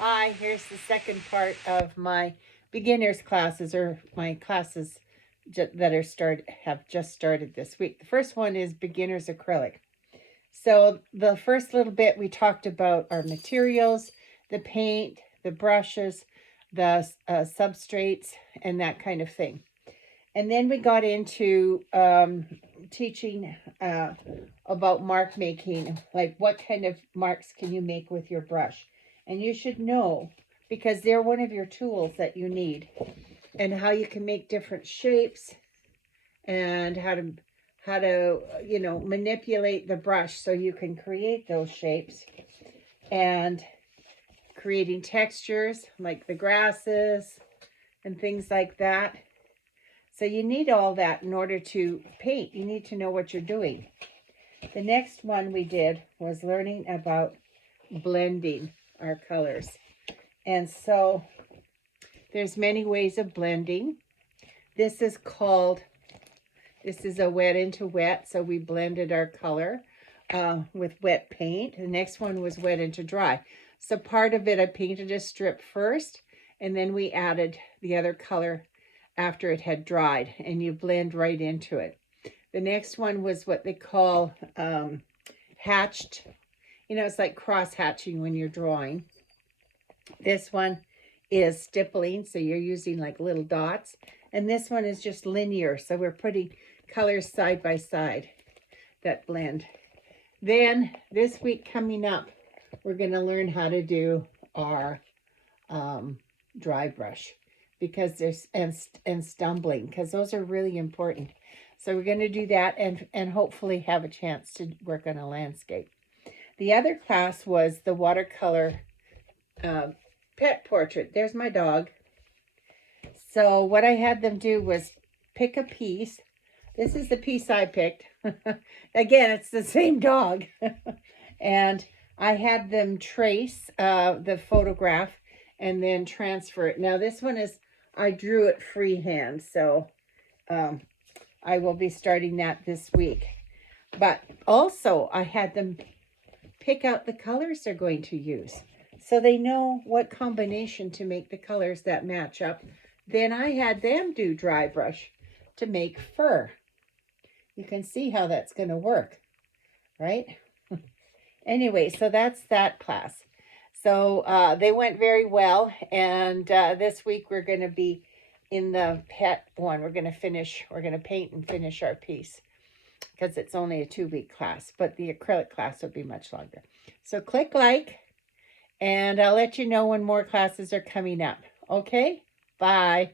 Hi, here's the second part of my beginners classes, or my classes that have just started this week. The first one is beginners acrylic. So the first little bit we talked about our materials, the paint, the brushes, the substrates, and that kind of thing. And then we got into teaching about mark making, like what kind of marks can you make with your brush. And you should know, because they're one of your tools that you need, and how you can make different shapes, and how to manipulate the brush so you can create those shapes, and creating textures like the grasses and things like that. So you need all that in order to paint. You need to know what you're doing. The next one we did was learning about blending our colors. And so there's many ways of blending. This is a wet into wet. So we blended our color with wet paint. The next one was wet into dry. So part of it, I painted a strip first, and then we added the other color after it had dried, and you blend right into it. The next one was what they call hatched. It's like cross hatching when you're drawing. This one is stippling, so you're using like little dots. And this one is just linear, so we're putting colors side by side that blend. Then this week coming up, we're going to learn how to do our dry brush, because there's and stumbling, because those are really important. So we're going to do that, and hopefully have a chance to work on a landscape. The other class was the watercolor pet portrait. There's my dog. So what I had them do was pick a piece. This is the piece I picked. Again, it's the same dog. And I had them trace the photograph and then transfer it. Now this one I drew it freehand, so I will be starting that this week. But also I had them pick out the colors they're going to use, so they know what combination to make the colors that match up. Then I had them do dry brush to make fur. You can see how that's going to work, right? Anyway, so that's that class. So they went very well, and this week we're going to be in the pet one. We're going to paint and finish our piece, because it's only a 2-week class, but the acrylic class will be much longer. So click like, and I'll let you know when more classes are coming up. Okay? Bye.